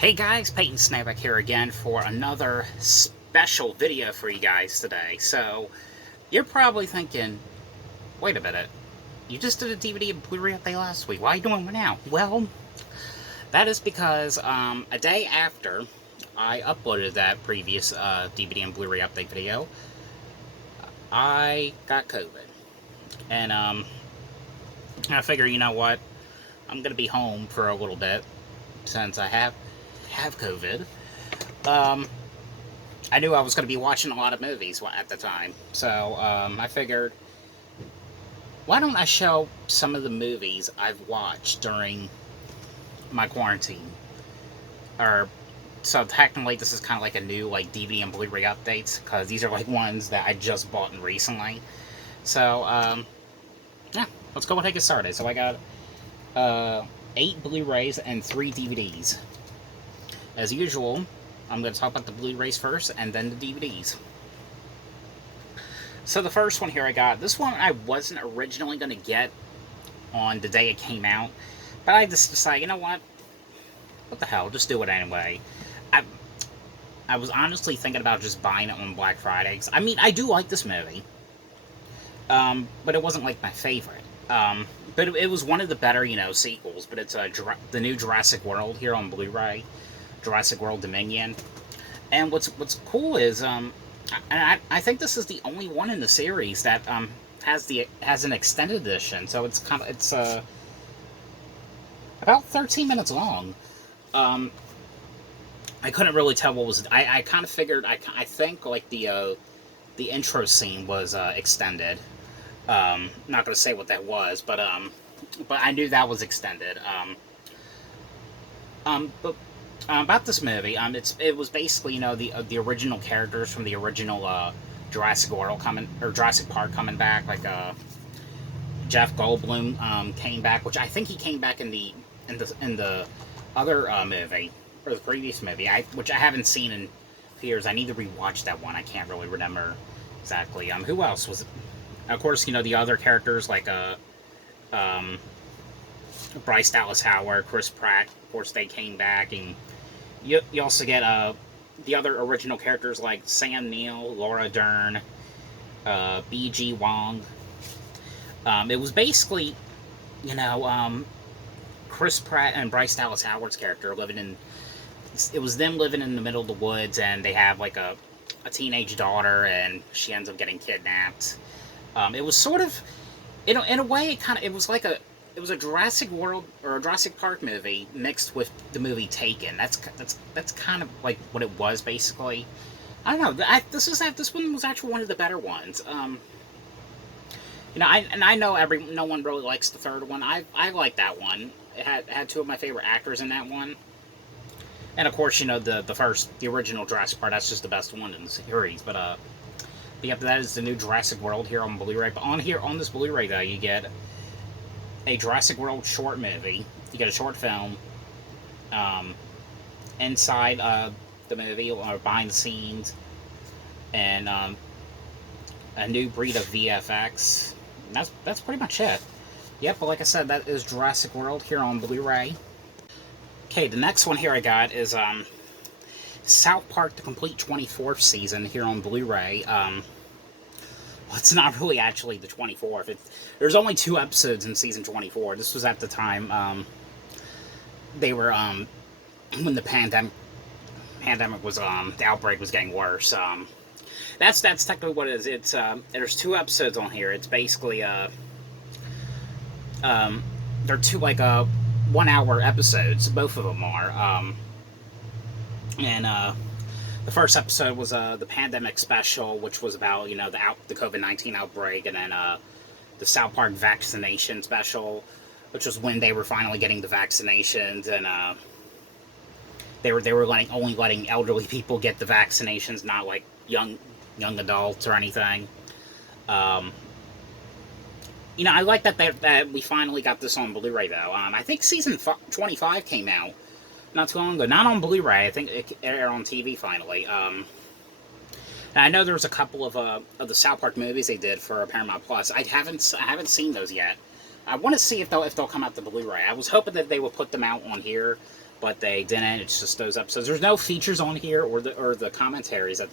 Hey guys, Peyton Snabeck here again for another special video for you guys today. So, you're probably thinking, wait a minute, you just did a DVD and Blu-ray update last week, why are you doing one now? Well, that is because a day after I uploaded that previous DVD and Blu-ray update video, I got COVID. And I figure, you know what, I'm going to be home for a little bit since I have COVID. I knew I was going to be watching a lot of movies at the time, so I figured, why don't I show some of the movies I've watched during my quarantine? Or so technically, this is kind of like a new DVD and Blu-ray updates because these are like ones that I just bought recently. So yeah, let's go ahead and get started. So I got 8 Blu-rays and 3 DVDs. As usual, I'm going to talk about the Blu-rays first and then the DVDs. So the first one here I got, this one I wasn't originally going to get on the day it came out, but I just decided, you know what the hell, just do it anyway. I was honestly thinking about just buying it on Black Friday. I mean, I do like this movie, but it wasn't like my favorite. But it was one of the better, sequels. But it's the new Jurassic World here on Blu-ray, Jurassic World Dominion. And what's cool is, and I think this is the only one in the series that has an extended edition. So it's about 13 minutes long. I couldn't really tell what was. I kind of figured. I think like the intro scene was extended. Not gonna say what that was, but I knew that was extended. But about this movie, it was basically the original characters from the original Jurassic World Jurassic Park coming back, like Jeff Goldblum came back, which I think he came back in the other movie, or the previous movie, which I haven't seen in years. I need to rewatch that one. I can't really remember exactly. Who else was it? Of course, the other characters like Bryce Dallas Howard, Chris Pratt. Of course, they came back, and you also get the other original characters like Sam Neill, Laura Dern, B.G. Wong. It was basically, Chris Pratt and Bryce Dallas Howard's character living in. It was them living in the middle of the woods, and they have like a teenage daughter, and she ends up getting kidnapped. It was sort of, in a way, it was a Jurassic World or a Jurassic Park movie mixed with the movie Taken. That's kind of like what it was basically. I don't know. This one was actually one of the better ones. I know no one really likes the third one. I like that one. It had 2 of my favorite actors in that one. And of course, the original Jurassic Park, that's just the best one in the series. But yep, that is the new Jurassic World here on Blu-ray. But on this Blu-ray though, you get a Jurassic World short movie. You get a short film inside the movie, or behind the scenes, and a new breed of VFX. And that's pretty much it. Yep, but like I said, that is Jurassic World here on Blu-ray. Okay, the next one here I got is South Park: The Complete 24th Season here on Blu-ray. Well, it's not really actually the 24th. There's only 2 episodes in season 24. This was at the time they were when the pandemic was the outbreak was getting worse. That's technically what it is. It's there's 2 episodes on here. It's basically they're 2 like 1-hour episodes. Both of them are. And the first episode was the pandemic special, which was about the COVID-19 outbreak, and then the South Park vaccination special, which was when they were finally getting the vaccinations, and they were only letting elderly people get the vaccinations, not like young adults or anything. I like that we finally got this on Blu-ray though. I think season 25 came out not too long ago. Not on Blu-ray. I think it aired on TV finally. And I know there was a couple of the South Park movies they did for Paramount Plus. I haven't seen those yet. I want to see if they'll come out to Blu-ray. I was hoping that they would put them out on here but they didn't. It's just those episodes. There's no features on here or the commentaries that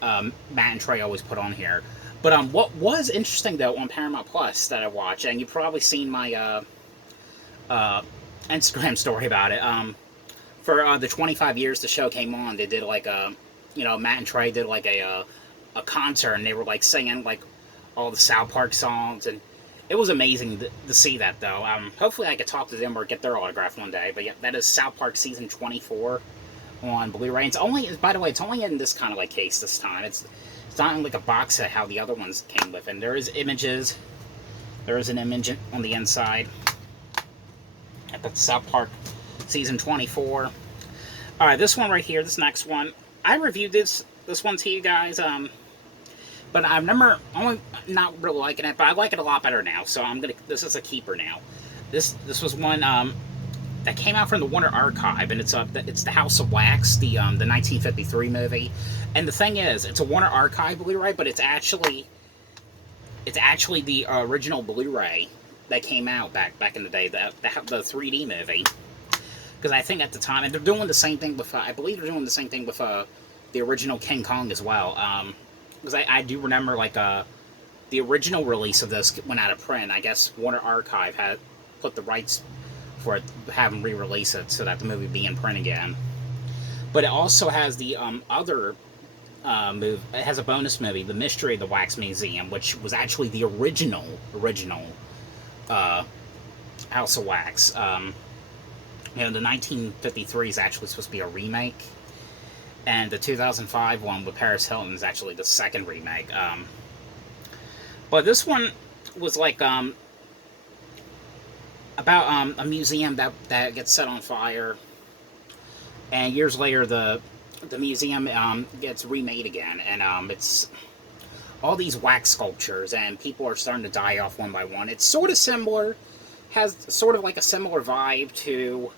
Matt and Trey always put on here. But what was interesting though on Paramount Plus that I watched, and you've probably seen my Instagram story about it. For the 25 years the show came on, they did like a, Matt and Trey did like a concert, and they were like singing like all the South Park songs, and it was amazing to see that though. Hopefully I could talk to them or get their autograph one day. But yeah, that is South Park season 24 on Blu-ray. It's only, by the way, it's only in this kind of like case this time. It's not in like a box set how the other ones came with, and there is images. There is an image on the inside. That's South Park season 24. All right, this one right here, this next one, I reviewed this one to you guys. But I remember only not really liking it, but I like it a lot better now. So this is a keeper now. This was one that came out from the Warner Archive, and it's the House of Wax, the 1953 movie. And the thing is, it's a Warner Archive Blu-ray, but it's actually the original Blu-ray that came out back in the day, the 3D movie. Because I think at the time, and they're doing the same thing with, I believe they're doing the same thing with the original King Kong as well. Because I do remember, like, the original release of this went out of print. I guess Warner Archive had put the rights for it, have them re-release it so that the movie would be in print again. But it also has the other movie. It has a bonus movie, The Mystery of the Wax Museum, which was actually the original House of Wax. The 1953 is actually supposed to be a remake. And the 2005 one with Paris Hilton is actually the second remake. But this one was like about a museum that gets set on fire, and years later the museum gets remade again, and it's all these wax sculptures, and people are starting to die off one by one. It's sort of similar, has sort of like a similar vibe to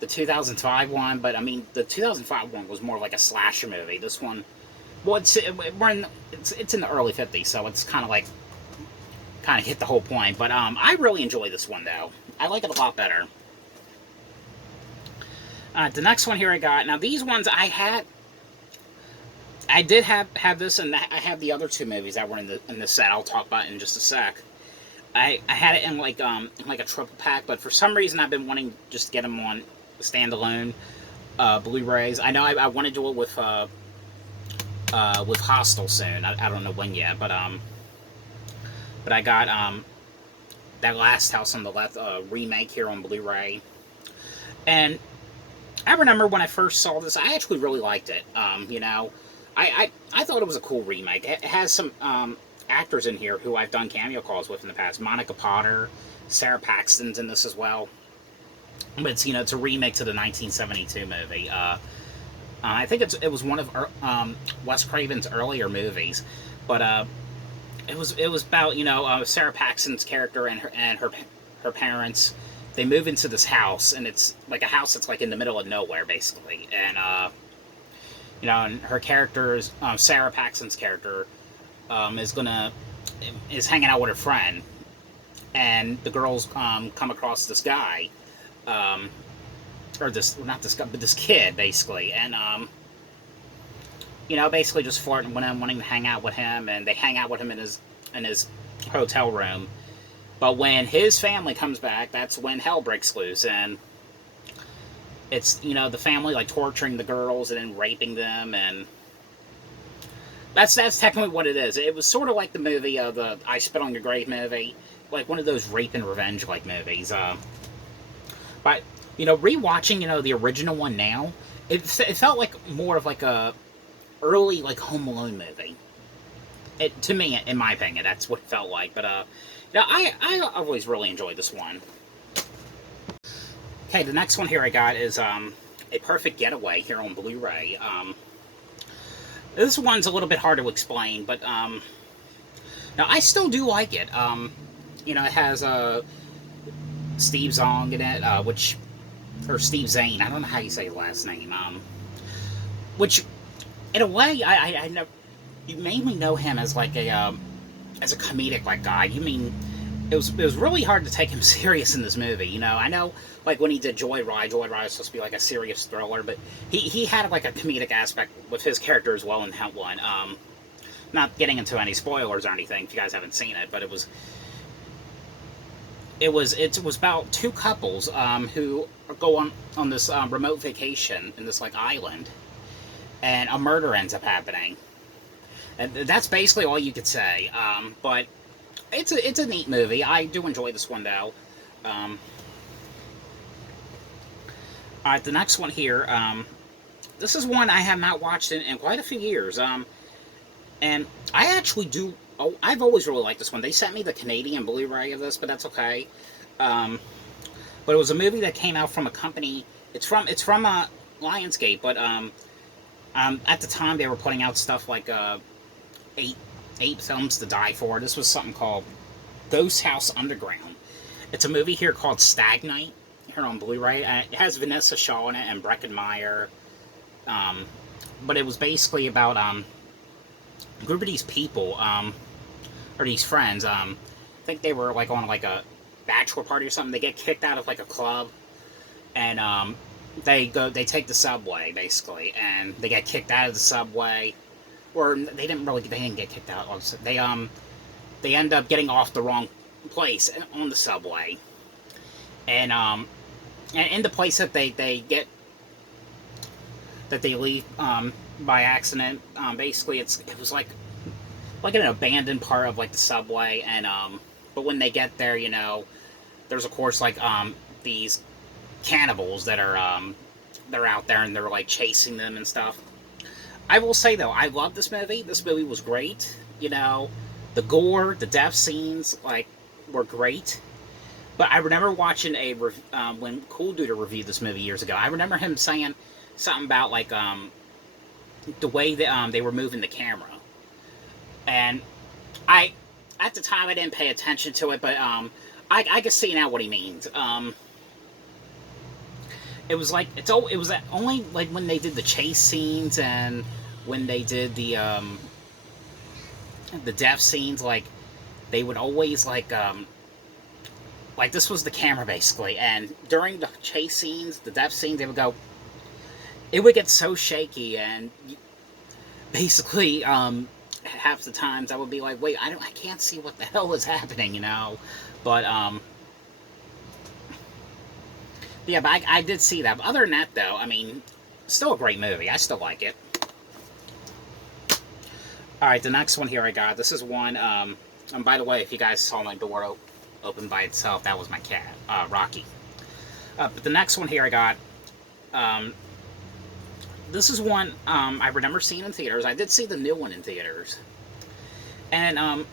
the 2005 one, but I mean, the 2005 one was more like a slasher movie. This one, well, it's in the early 50s, so it's kind of hit the whole point. But I really enjoy this one though. I like it a lot better. The next one here I got. Now these ones I did have this, and I have the other two movies that were in the set. I'll talk about it in just a sec. I had it in like a triple pack, but for some reason I've been wanting just to get them on standalone Blu-rays. I know I want to do it with Hostel soon. I don't know when yet, but I got that Last House on the Left remake here on Blu-ray, and I remember when I first saw this, I actually really liked it. I thought it was a cool remake. It has some actors in here who I've done cameo calls with in the past. Monica Potter, Sarah Paxton's in this as well. But it's a remake to the 1972 movie. I think it was one of Wes Craven's earlier movies, but it was about Sarah Paxton's character and her parents. They move into this house, and it's like a house that's like in the middle of nowhere, basically. And and her character's Sarah Paxton's character is hanging out with her friend, and the girls come across this guy, or not this guy, but this kid, basically, and basically just flirting with him, wanting to hang out with him, and they hang out with him in his hotel room. But when his family comes back, that's when hell breaks loose, and it's the family like torturing the girls and then raping them, and that's technically what it is. It was sort of like the movie, the I Spit on Your Grave movie, like one of those rape and revenge like movies. But rewatching the original one now, it felt like more of like a early like Home Alone movie. To me, in my opinion, that's what it felt like. But I always really enjoyed this one. Okay, the next one here I got is A Perfect Getaway here on Blu-ray. This one's a little bit hard to explain, but now I still do like it. It has Steve Zahn in it, or Steve Zahn. I don't know how you say his last name. Which, in a way, I know you mainly know him as like as a comedic like guy. You mean it was really hard to take him serious in this movie. You know, I know like when he did Joyride was supposed to be like a serious thriller, but he had like a comedic aspect with his character as well in Hunt One. Not getting into any spoilers or anything if you guys haven't seen it, but it was about two couples who go on this remote vacation in this like island, and a murder ends up happening, and that's basically all you could say. But it's a neat movie. I do enjoy this one though. Um, all right, the next one here. This is one I have not watched in quite a few years. And I actually do. Oh, I've always really liked this one. They sent me the Canadian Blu-ray of this, but that's okay. Um, but it was a movie that came out from a company. It's from Lionsgate, but at the time they were putting out stuff like eight eight films to die for. This was something called Ghost House Underground. It's a movie here called Stag Night here on Blu-ray. It has Vanessa Shaw in it and Breckenmeyer. Um, but it was basically about a group of these people, or these friends. I think they were like on like a bachelor party or something. They get kicked out of like a club, and they take the subway basically, and they get kicked out of the subway, or they didn't get kicked out. They end up getting off the wrong place on the subway, and in the place that they leave by accident. Basically, it was like an abandoned part of like the subway, and but when they get there, there's of course like these cannibals that are they're out there and they're like chasing them and stuff. I will say though, I love this movie. This movie was great. The gore, the death scenes, like were great. But I remember watching when Cool Dude reviewed this movie years ago. I remember him saying something about like the way that they were moving the camera, and at the time I didn't pay attention to it, but I can see now what he means. It was like it was only like when they did the chase scenes and when they did the death scenes, like they would always like this was the camera basically, and during the chase scenes, the death scenes, it would get so shaky, and basically half the times I would be like, wait, I can't see what the hell is happening, but yeah, but I did see that. But other than that though, I mean, still a great movie. I still like it. Alright, the next one here I got, this is one, and by the way, if you guys saw my door open by itself, that was my cat, Rocky. But the next one here I got, this is one I remember seeing in theaters. I did see the new one in theaters. And I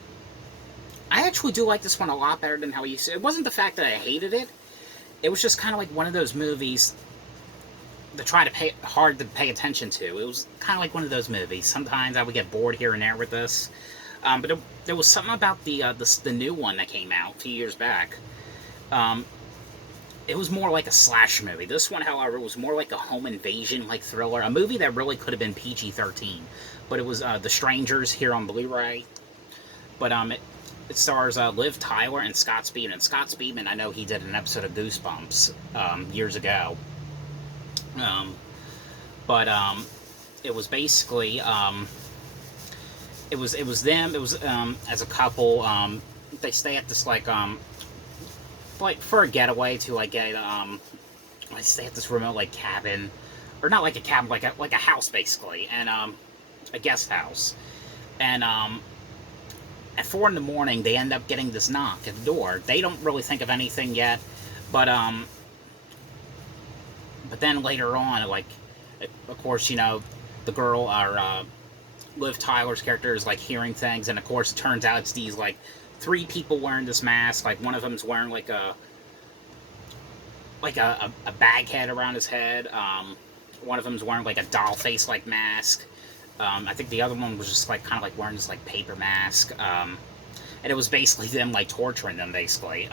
actually do like this one a lot better than how I used to. It wasn't the fact that I hated it. It was just kind of like one of those movies that hard to pay attention to. It was kind of like one of those movies. Sometimes I would get bored here and there with this. But there was something about the new one that came out a few years back. It was more like a slash movie. This one, however, was more like a home invasion like thriller. A movie that really could have been PG-13. But it was The Strangers here on Blu-ray. But it stars Liv Tyler and Scott Speedman. And Scott Speedman, I know he did an episode of Goosebumps years ago. But it was basically it was them. It was as a couple. They stay at this like for a getaway to like get I stay at this remote like cabin, or not like a cabin, like a house basically, and a guest house, and at 4 in the morning they end up getting this knock at the door. They don't really think of anything yet, but then later on, like, of course, the girl, Liv Tyler's character is, like, hearing things, and, of course, it turns out it's these, like, 3 people wearing this mask. Like, one of them's wearing, like a bag head around his head. One of them's wearing, like, a doll face-like mask. I think the other one was just, like, kind of, like, wearing this, like, paper mask. And it was basically them, like, torturing them, basically.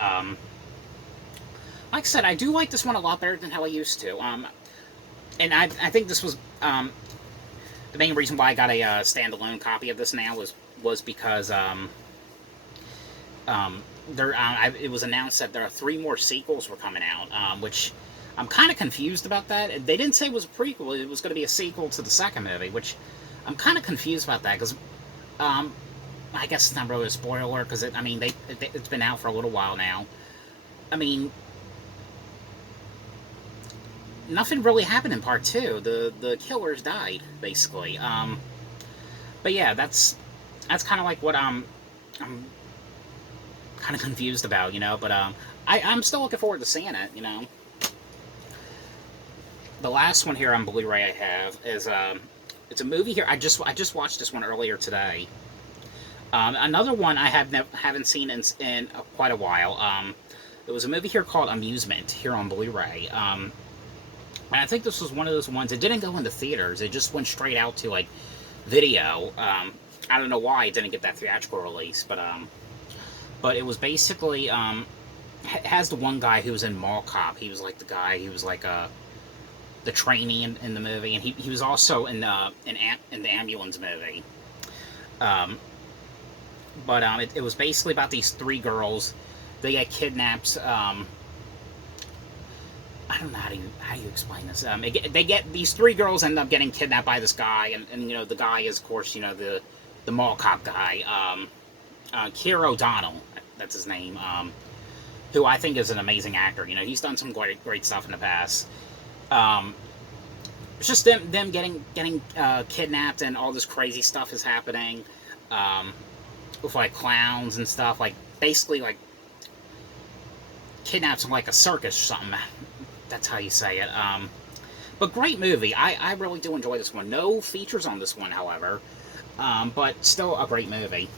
Like I said, I do like this one a lot better than how I used to. And I think this was the main reason why I got a standalone copy of this now was because it was announced that there are 3 more sequels were coming out, which I'm kind of confused about that. They didn't say it was a prequel; it was going to be a sequel to the second movie, which I'm kind of confused about that because I guess it's not really a spoiler because it's been out for a little while now. I mean, nothing really happened in part 2. The killers died basically. But yeah, that's kind of like what I'm kind of confused about, But I'm still looking forward to seeing it. The last one here on Blu-ray I have is it's a movie here. I just watched this one earlier today. Another one I haven't seen in quite a while. There was a movie here called Amusement here on Blu-ray. And I think this was one of those ones. It didn't go into theaters. It just went straight out to like video. I don't know why it didn't get that theatrical release, but it was basically has the one guy who was in Mall Cop. He was like the guy. He was like the trainee in the movie, and he was also in the ambulance movie. It was basically about these 3 girls. They get kidnapped. I don't know how do you explain this. They get these 3 girls end up getting kidnapped by this guy, and the guy is of course the mall cop guy, Keir O'Donnell, that's his name, who I think is an amazing actor. He's done some great stuff in the past. It's just them getting kidnapped, and all this crazy stuff is happening, with like clowns and stuff, like basically like kidnaps in like a circus or something. That's how you say it. But great movie. I really do enjoy this one. No features on this one, however, but still a great movie.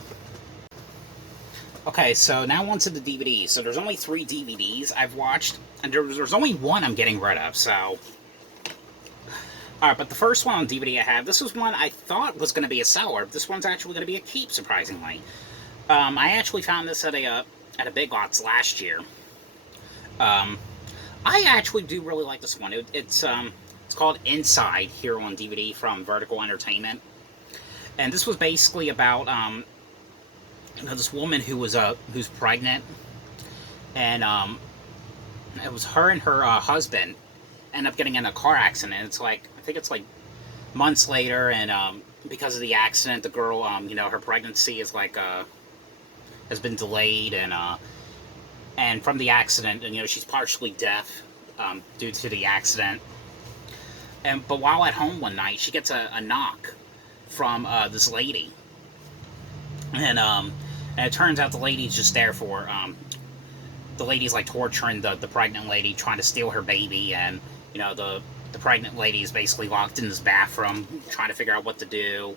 Okay, so now on to the DVDs. So there's only 3 DVDs I've watched, and there's only one I'm getting rid of, so... Alright, but the first one on DVD I have, this was one I thought was going to be a seller. This one's actually going to be a keep, surprisingly. I actually found this at a Big Lots last year. I actually do really like this one. It's called Inside here on DVD from Vertical Entertainment, and this was basically about this woman who's pregnant, and it was her and her husband end up getting in a car accident. It's like I think it's like months later, and because of the accident, the girl her pregnancy is like has been delayed, and from the accident, and she's partially deaf due to the accident. But while at home one night, she gets a knock from this lady, and it turns out the lady's just there for the lady's like torturing the pregnant lady, trying to steal her baby, and the pregnant lady is basically locked in this bathroom trying to figure out what to do,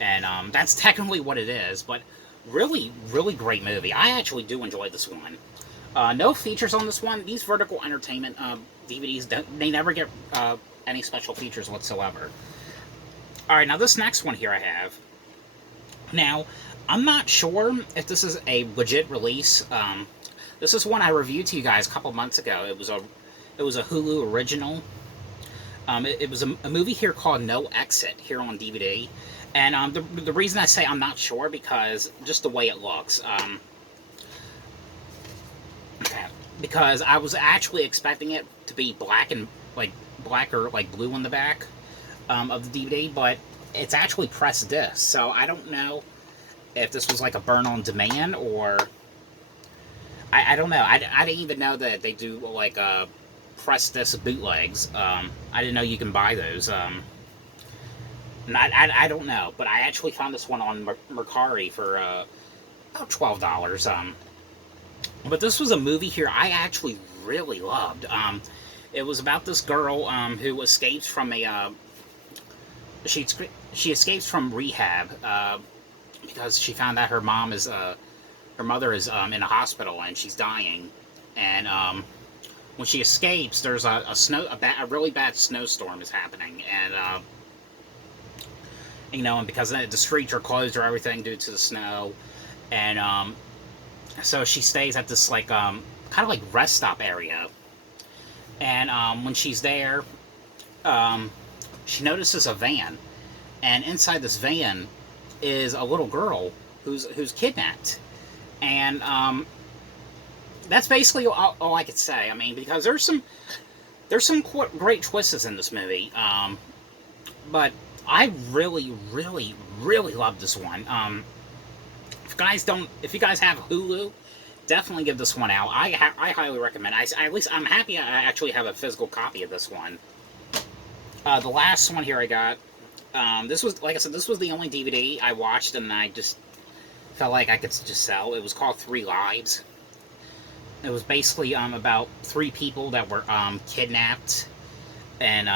and that's technically what it is. But really, really great movie. I actually do enjoy this one. No features on this one. These Vertical Entertainment DVDs, they never get any special features whatsoever. Alright, now this next one here I have. Now, I'm not sure if this is a legit release. This is one I reviewed to you guys a couple months ago. It was a Hulu original. It was a movie here called No Exit here on DVD. And the reason I say I'm not sure, because just the way it looks. Because I was actually expecting it to be black or like blue on the back of the DVD, but it's actually pressed disc. So I don't know if this was like a burn on demand, or I don't know. I didn't even know that they do like pressed disc bootlegs. I didn't know you can buy those. I don't know, but I actually found this one on Mercari for about $12. But this was a movie here I actually really loved. It was about this girl who escapes from a she escapes from rehab because she found out her mother is in a hospital and she's dying. And when she escapes, there's a really bad snowstorm is happening, and and because the streets are closed or everything due to the snow, and so she stays at this like kind of like rest stop area, and when she's there, she notices a van, and inside this van is a little girl who's kidnapped, And that's basically all I could say. I mean, because there's some great twists in this movie. But I really, really, really love this one. If you guys have Hulu, definitely give this one out. I highly recommend. At least I'm happy I actually have a physical copy of this one. The last one here I got. This was, like I said, this was the only DVD I watched, and I just felt like I could just sell. It was called Three Lives. It was basically about three people that were kidnapped, and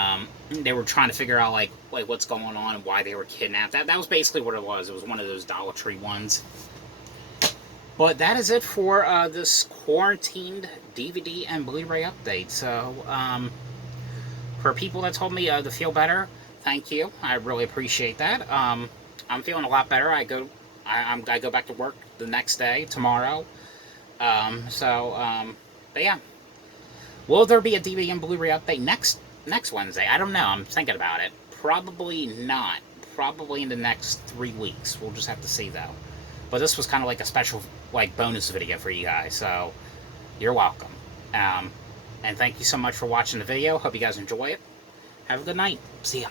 they were trying to figure out like what's going on and why they were kidnapped. That was basically what it was. It was one of those Dollar Tree ones. But that is it for this quarantined DVD and Blu-ray update. So for people that told me to feel better, thank you. I really appreciate that. I'm feeling a lot better. I go back to work the next day, tomorrow. But yeah. Will there be a DVD and Blu-ray update next Wednesday? I don't know. I'm thinking about it. Probably not. Probably in the next 3 weeks. We'll just have to see, though. But this was kind of like a special, like, bonus video for you guys. So, you're welcome. And thank you so much for watching the video. Hope you guys enjoy it. Have a good night. See ya.